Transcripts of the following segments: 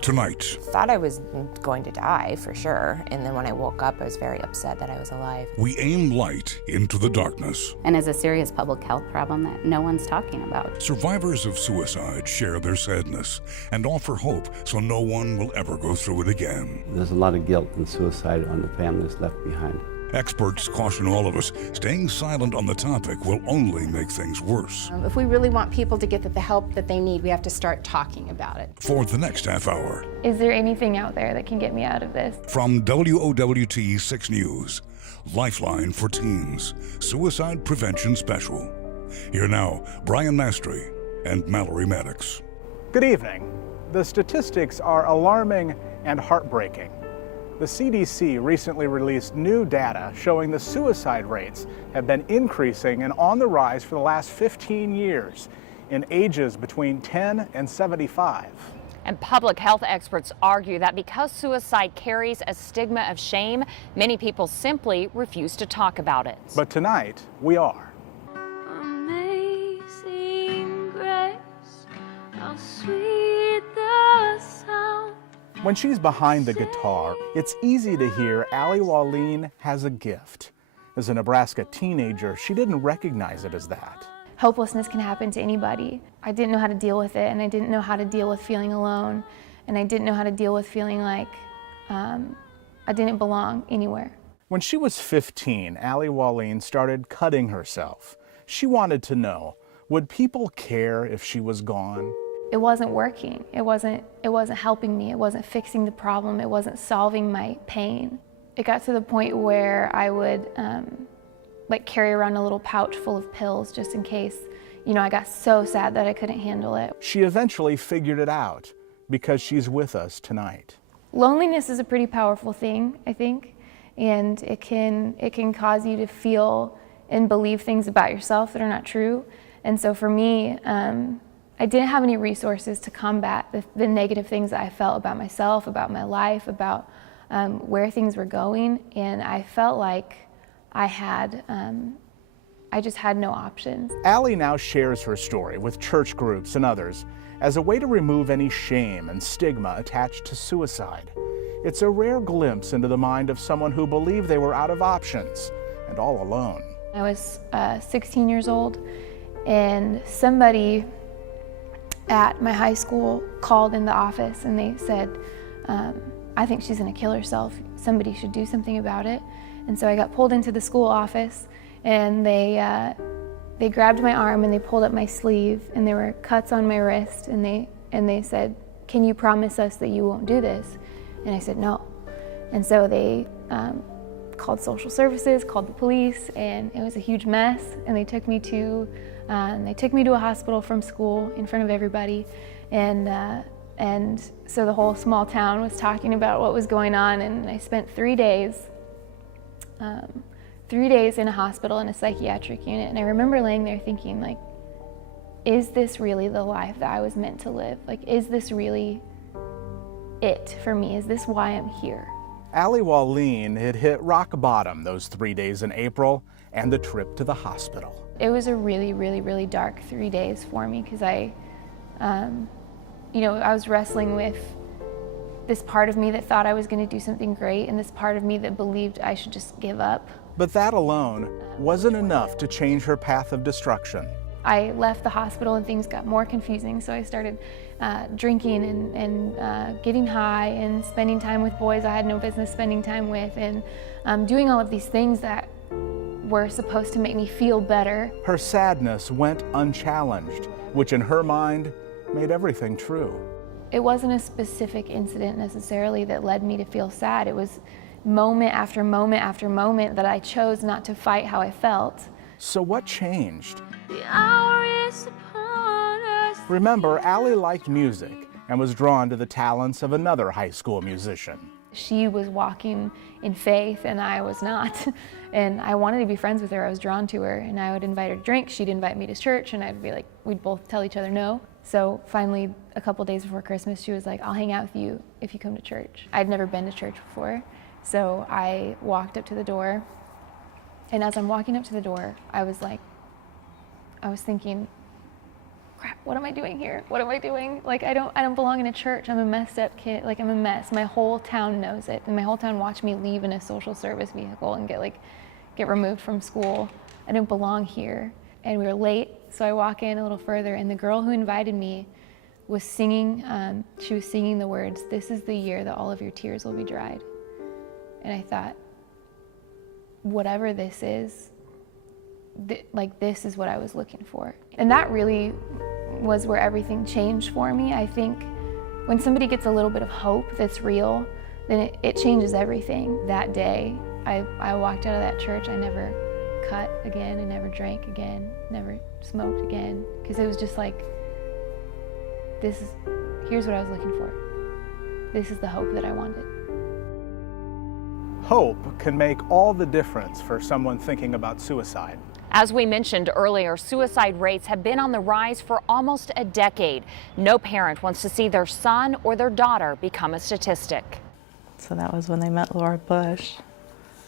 Tonight. Thought I was going to die for sure, and then when I woke up I was very upset that I was alive. We aim light into the darkness. And as a serious public health problem that no one's talking about. Survivors of suicide share their sadness and offer hope so no one will ever go through it again. There's a lot of guilt and suicide on the families left behind. Experts caution all of us, staying silent on the topic will only make things worse. If we really want people to get the help that they need, we have to start talking about it. For the next half hour. Is there anything out there that can get me out of this? From WOWT 6 News, Lifeline for Teens, Suicide Prevention Special. Here now, Brian Mastre and Mallory Maddox. Good evening. The statistics are alarming and heartbreaking. The CDC recently released new data showing the suicide rates have been increasing and on the rise for the last 15 years in ages between 10 and 75. And public health experts argue that because suicide carries a stigma of shame, many people simply refuse to talk about it. But tonight, we are. Amazing grace, how sweet the sound. When she's behind the guitar, it's easy to hear Allie Wallene has a gift. As a Nebraska teenager, she didn't recognize it as that. Hopelessness can happen to anybody. I didn't know how to deal with it, and I didn't know how to deal with feeling alone, and I didn't know how to deal with feeling like I didn't belong anywhere. When she was 15, Allie Wallene started cutting herself. She wanted to know, would people care if she was gone? It wasn't working. It wasn't helping me. It wasn't fixing the problem. It wasn't solving my pain. It got to the point where I would carry around a little pouch full of pills just in case, I got so sad that I couldn't handle it. She eventually figured it out because she's with us tonight. Loneliness is a pretty powerful thing, I think, and it can cause you to feel and believe things about yourself that are not true. And so for me, I didn't have any resources to combat the negative things that I felt about myself, about my life, about where things were going, and I felt like I just had no options. Allie now shares her story with church groups and others as a way to remove any shame and stigma attached to suicide. It's a rare glimpse into the mind of someone who believed they were out of options and all alone. I was 16 years old, and somebody at my high school called in the office and they said, I think she's gonna kill herself. Somebody should do something about it. And so I got pulled into the school office, and they grabbed my arm and they pulled up my sleeve, and there were cuts on my wrist, and they said, can you promise us that you won't do this? And I said, no. And so they called social services, called the police, and it was a huge mess, and they took me to a hospital from school in front of everybody, and so the whole small town was talking about what was going on, and I spent 3 days in a hospital in a psychiatric unit, and I remember laying there thinking, like, is this really the life that I was meant to live? Like, is this really it for me? Is this why I'm here? Allie Wallene had hit rock bottom those 3 days in April and the trip to the hospital. It was a really, really, really dark 3 days for me because I was wrestling with this part of me that thought I was going to do something great and this part of me that believed I should just give up. But that alone wasn't enough to change her path of destruction. I left the hospital and things got more confusing, so I started drinking and getting high and spending time with boys I had no business spending time with, and doing all of these things that were supposed to make me feel better. Her sadness went unchallenged, which in her mind made everything true. It wasn't a specific incident necessarily that led me to feel sad. It was moment after moment after moment that I chose not to fight how I felt. So what changed? The hour is upon us. Remember, Allie liked music and was drawn to the talents of another high school musician. She was walking in faith and I was not. And I wanted to be friends with her. I was drawn to her, and I would invite her to drink. She'd invite me to church, and I'd be like, we'd both tell each other no. So finally, a couple days before Christmas, she was like, I'll hang out with you if you come to church. I'd never been to church before. So I walked up to the door, and as I'm walking up to the door, I was thinking, crap, what am I doing here? What am I doing? Like, I don't belong in a church. I'm a messed up kid. Like, I'm a mess. My whole town knows it. And my whole town watched me leave in a social service vehicle and get removed from school. I didn't belong here. And we were late, so I walk in a little further, and the girl who invited me was singing, she was singing the words, "This is the year that all of your tears will be dried." And I thought, whatever this is, this is what I was looking for. And that really was where everything changed for me. I think when somebody gets a little bit of hope that's real, then it changes everything. That day, I walked out of that church. I never cut again, I never drank again, never smoked again, because it was just like, here's what I was looking for. This is the hope that I wanted. Hope can make all the difference for someone thinking about suicide. As we mentioned earlier, suicide rates have been on the rise for almost a decade. No parent wants to see their son or their daughter become a statistic. So that was when they met Laura Bush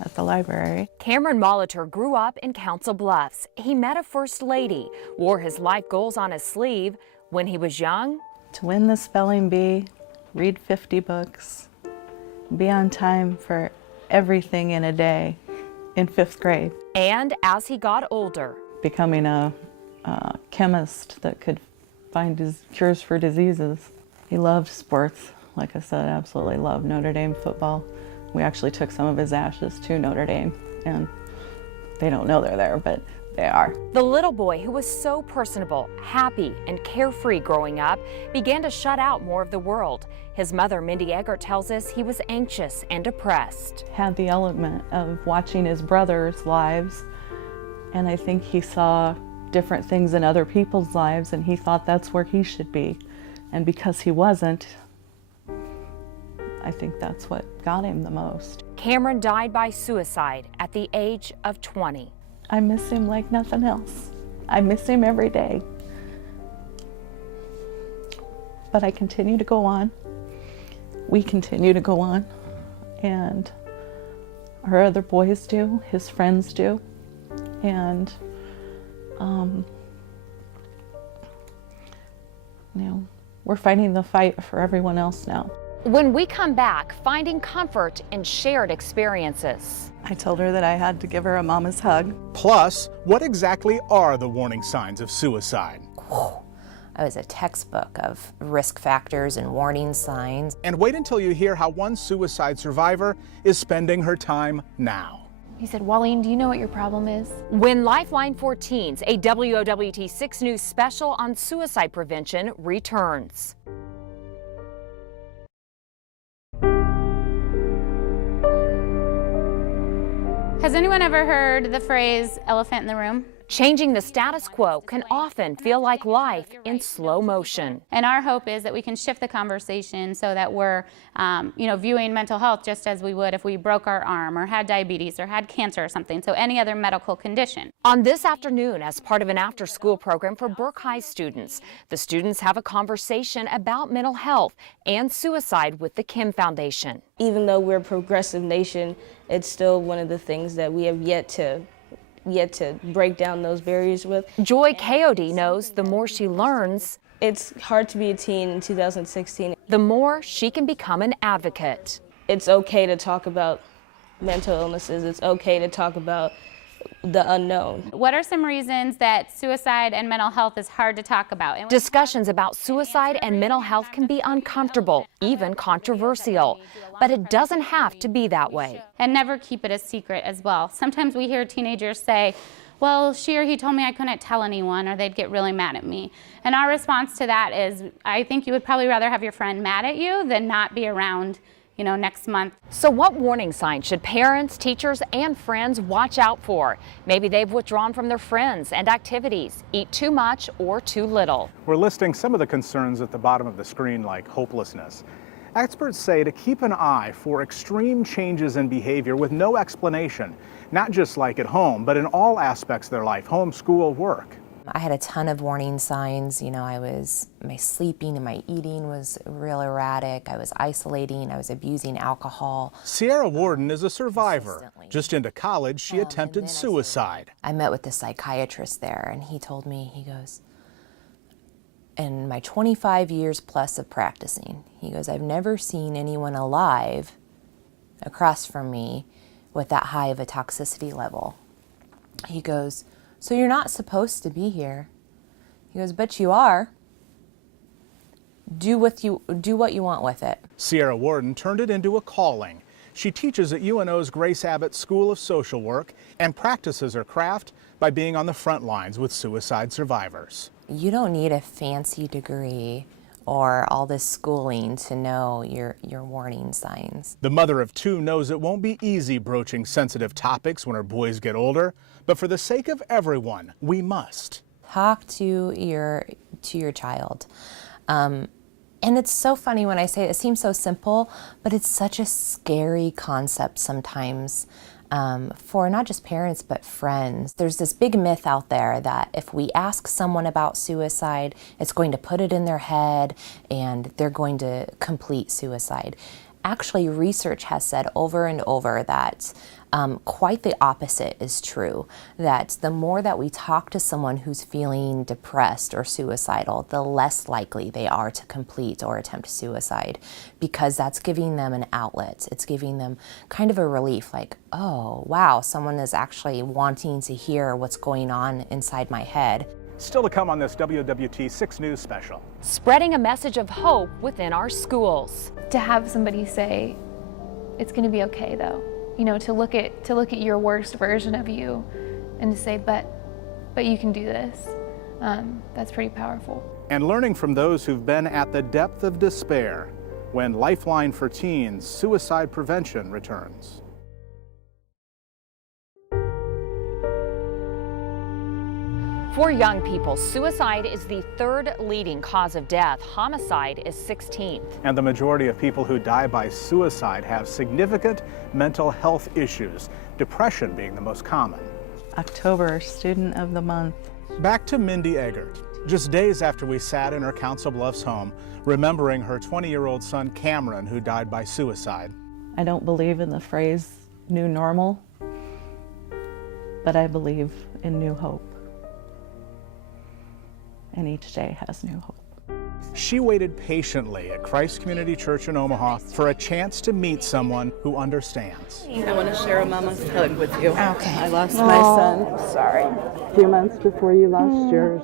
at the library. Cameron Molitor grew up in Council Bluffs. He met a first lady, wore his life goals on his sleeve. When he was young, to win the spelling bee, read 50 books, be on time for everything in a day in 5th grade. And as he got older, becoming a chemist that could find cures for diseases. He loved sports, like I said, absolutely loved Notre Dame football. We actually took some of his ashes to Notre Dame, and they don't know they're there, but they are. The little boy, who was so personable, happy, and carefree growing up, began to shut out more of the world. His mother, Mindy Eggert, tells us he was anxious and depressed. Had the element of watching his brothers' lives, and I think he saw different things in other people's lives, and he thought that's where he should be. And because he wasn't, I think that's what got him the most. Cameron died by suicide at the age of 20. I miss him like nothing else. I miss him every day. But I continue to go on. We continue to go on. And our other boys do, his friends do. And, we're fighting the fight for everyone else now. When we come back, finding comfort in shared experiences. I told her that I had to give her a mama's hug. Plus, what exactly are the warning signs of suicide? I was a textbook of risk factors and warning signs. And wait until you hear how one suicide survivor is spending her time now. He said, "Wallene, do you know what your problem is?" When Lifeline for Teens, a WOWT 6 News special on suicide prevention, returns. Has anyone ever heard the phrase elephant in the room? Changing the status quo can often feel like life in slow motion. And our hope is that we can shift the conversation so that we're, viewing mental health just as we would if we broke our arm or had diabetes or had cancer or something, so any other medical condition. On this afternoon, as part of an after-school program for Burke High students, the students have a conversation about mental health and suicide with the Kim Foundation. Even though we're a progressive nation, it's still one of the things that we have yet to break down those barriers with. Joy Coyote knows the more she learns, it's hard to be a teen in 2016. The more she can become an advocate. It's okay to talk about mental illnesses. It's okay to talk about the unknown. What are some reasons that suicide and mental health is hard to talk about? Discussions about suicide and mental health can be uncomfortable, even controversial, but it doesn't have to be that way. And never keep it a secret as well. Sometimes we hear teenagers say, "Well, she or he told me I couldn't tell anyone," or they'd get really mad at me. And our response to that is, I think you would probably rather have your friend mad at you than not be around next month. So what warning signs should parents, teachers, and friends watch out for? Maybe they've withdrawn from their friends and activities, eat too much or too little. We're listing some of the concerns at the bottom of the screen, like hopelessness. Experts say to keep an eye for extreme changes in behavior with no explanation, not just like at home, but in all aspects of their life, home, school, work. I had a ton of warning signs. My sleeping and my eating was real erratic. I was isolating. I was abusing alcohol. Sierra Warden is a survivor. Just into college, she attempted suicide. I met with the psychiatrist there, and he told me, he goes, in my 25 years plus of practicing, he goes, I've never seen anyone alive across from me with that high of a toxicity level. He goes, so you're not supposed to be here. He goes, but you are. Do what you want with it. Sierra Warden turned it into a calling. She teaches at UNO's Grace Abbott School of Social Work and practices her craft by being on the front lines with suicide survivors. You don't need a fancy degree or all this schooling to know your warning signs. The mother of two knows it won't be easy broaching sensitive topics when her boys get older, but for the sake of everyone, we must. Talk to your child. And it's so funny when I say it seems so simple, but it's such a scary concept sometimes for not just parents, but friends. There's this big myth out there that if we ask someone about suicide, it's going to put it in their head and they're going to complete suicide. Actually, research has said over and over that quite the opposite is true, that the more that we talk to someone who's feeling depressed or suicidal, the less likely they are to complete or attempt suicide, because that's giving them an outlet. It's giving them kind of a relief, like, oh, wow, someone is actually wanting to hear what's going on inside my head. Still to come on this WWT 6 News special. Spreading a message of hope within our schools. To have somebody say, it's going to be okay though. You know, to look at your worst version of you and to say, but you can do this. That's pretty powerful. And learning from those who've been at the depth of despair when Lifeline for Teens Suicide Prevention returns. For young people, suicide is the third leading cause of death. Homicide is 16th. And the majority of people who die by suicide have significant mental health issues, depression being the most common. October, Student of the Month. Back to Mindy Eggert. Just days after we sat in her Council Bluffs home, remembering her 20-year-old son Cameron, who died by suicide. I don't believe in the phrase new normal, but I believe in new hope. And each day has new hope. She waited patiently at Christ Community Church in Omaha for a chance to meet someone who understands. I want to share a mama's hug with you. Okay. I lost my son. Sorry. A few months before you lost yours.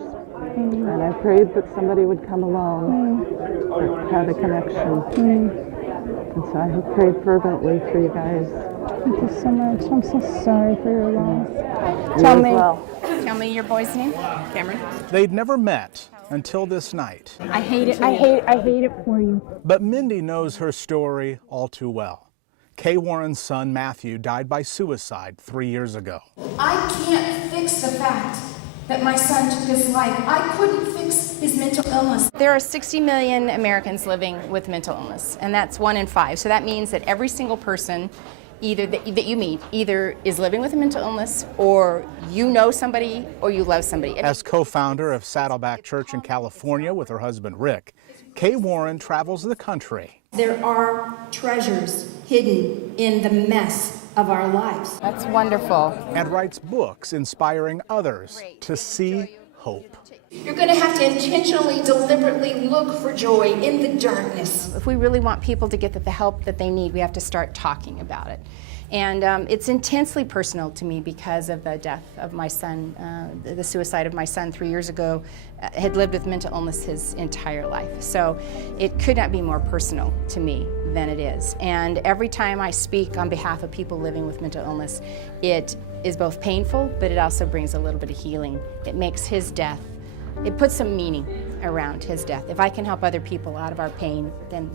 And I prayed that somebody would come along that had a connection. And so I have prayed fervently for you guys. Thank you so much. I'm so sorry for your loss. Tell me your boy's name. Cameron. They'd never met until this night. I hate it. I hate it for you. But Mindy knows her story all too well. Kay Warren's son, Matthew, died by suicide 3 years ago. I can't fix the fact that my son took his life. I couldn't fix his mental illness. There are 60 million Americans living with mental illness, and that's 1 in 5. So that means that every single person either that you meet either is living with a mental illness, or you know somebody, or you love somebody. As co-founder of Saddleback Church in California with her husband Rick, Kay Warren travels the country. There are treasures hidden in the mess of our lives. That's wonderful. And writes books inspiring others to see hope. You're going to have to intentionally, deliberately look for joy in the darkness. If we really want people to get the help that they need, we have to start talking about it. And it's intensely personal to me because of the death of my son, the suicide of my son 3 years ago. Had lived with mental illness his entire life. So it could not be more personal to me than it is. And every time I speak on behalf of people living with mental illness, it is both painful, but it also brings a little bit of healing. It makes his death, it puts some meaning around his death. If I can help other people out of our pain, then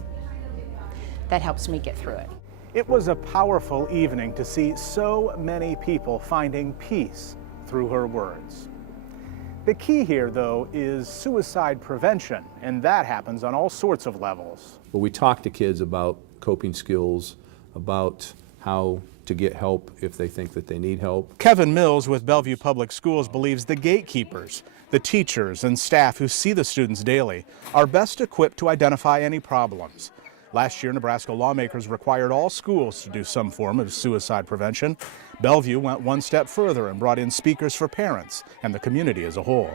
that helps me get through it. It was a powerful evening to see so many people finding peace through her words. The key here, though, is suicide prevention, and that happens on all sorts of levels. Well, we talk to kids about coping skills, about how to get help if they think that they need help. Kevin Mills with Bellevue Public Schools believes the gatekeepers, the teachers and staff who see the students daily, are best equipped to identify any problems. Last year, Nebraska lawmakers required all schools to do some form of suicide prevention. Bellevue went one step further and brought in speakers for parents and the community as a whole.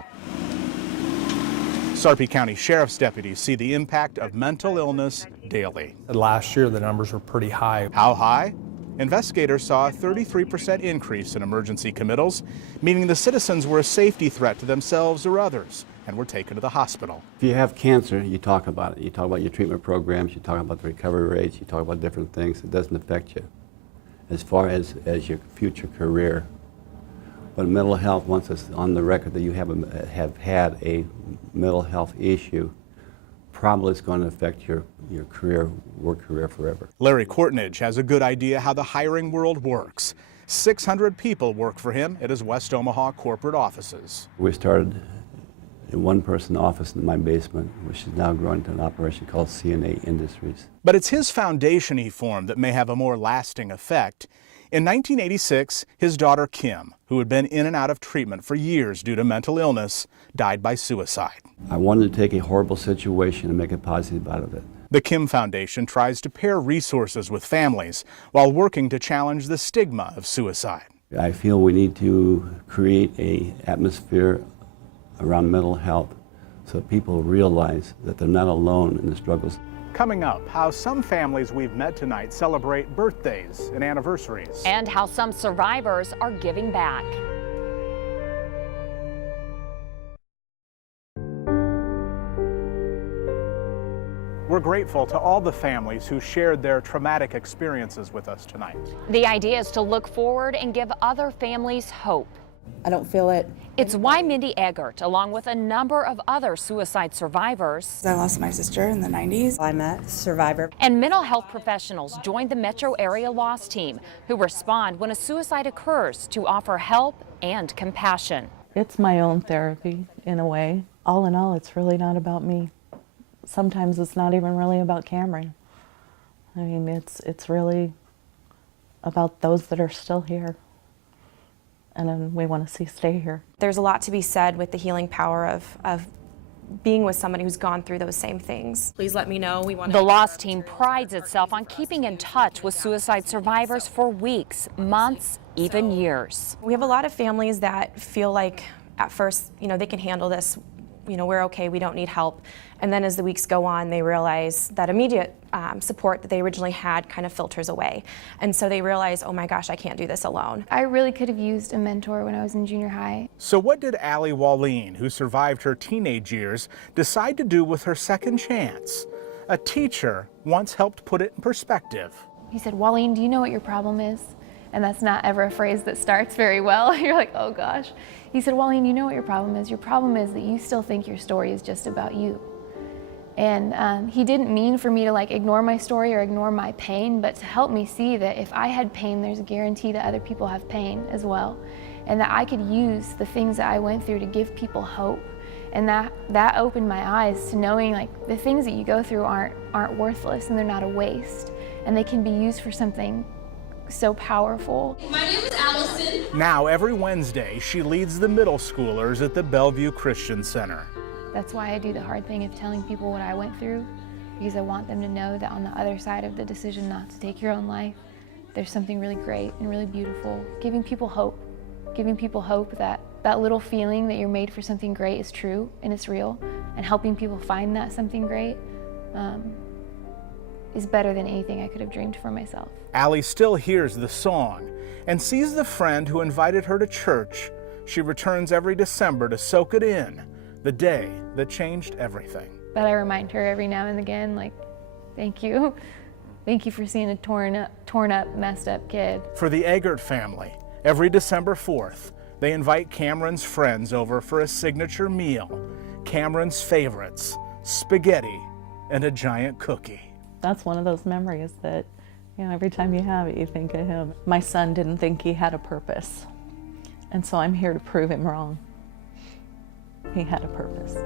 Sarpy County Sheriff's deputies see the impact of mental illness daily. Last year, the numbers were pretty high. How high? Investigators saw a 33% increase in emergency committals, meaning the citizens were a safety threat to themselves or others and were taken to the hospital. If you have cancer, you talk about it. You talk about your treatment programs, you talk about the recovery rates, you talk about different things. It doesn't affect you as far as your future career. But mental health, once it's on the record that you have had a mental health issue, probably it's going to affect your work career forever. Larry Courtnage has a good idea how the hiring world works. 600 people work for him at his West Omaha corporate offices. We started a one-person office in my basement, which is now growing to an operation called CNA Industries. But it's his foundation he formed that may have a more lasting effect. In 1986, his daughter Kim, who had been in and out of treatment for years due to mental illness, died by suicide. I wanted to take a horrible situation and make a positive out of it. The Kim Foundation tries to pair resources with families while working to challenge the stigma of suicide. I feel we need to create an atmosphere around mental health so people realize that they're not alone in the struggles. Coming up, how some families we've met tonight celebrate birthdays and anniversaries. And how some survivors are giving back. We're grateful to all the families who shared their traumatic experiences with us tonight. The idea is to look forward and give other families hope. I don't feel it. It's why Mindy Eggert, along with a number of other suicide survivors, I lost my sister in the 90s. I'm a survivor. And mental health professionals joined the metro area loss team, who respond when a suicide occurs to offer help and compassion. It's my own therapy, in a way. All in all, it's really not about me. Sometimes it's not even really about Cameron. I mean, it's really about those that are still here. And then we want to see stay here. There's a lot to be said with the healing power of being with somebody who's gone through those same things. Please let me know. The loss team prides itself on keeping in touch with suicide survivors for weeks, months, even years. We have a lot of families that feel like at first, they can handle this. We're okay, we don't need help. And then as the weeks go on, they realize that immediate support that they originally had kind of filters away. And so they realize, oh my gosh, I can't do this alone. I really could have used a mentor when I was in junior high. So what did Allie Walleen, who survived her teenage years, decide to do with her second chance? A teacher once helped put it in perspective. He said, Walleen, do you know what your problem is? And that's not ever a phrase that starts very well. You're like, oh gosh. He said, Walleen, you know what your problem is? Your problem is that you still think your story is just about you. And he didn't mean for me to ignore my story or ignore my pain, but to help me see that if I had pain, there's a guarantee that other people have pain as well. And that I could use the things that I went through to give people hope. And that opened my eyes to knowing the things that you go through aren't worthless and they're not a waste. And they can be used for something so powerful. My name is Allison. Now, every Wednesday, she leads the middle schoolers at the Bellevue Christian Center. That's why I do the hard thing of telling people what I went through, because I want them to know that on the other side of the decision not to take your own life, there's something really great and really beautiful. Giving people hope that that little feeling that you're made for something great is true and it's real, and helping people find that something great is better than anything I could have dreamed for myself. Allie still hears the song and sees the friend who invited her to church. She returns every December to soak it in, the day that changed everything. But I remind her every now and again, thank you. Thank you for seeing a torn up, messed up kid. For the Eggert family, every December 4th, they invite Cameron's friends over for a signature meal, Cameron's favorites, spaghetti and a giant cookie. That's one of those memories that, every time you have it, you think of him. My son didn't think he had a purpose, and so I'm here to prove him wrong. He had a purpose.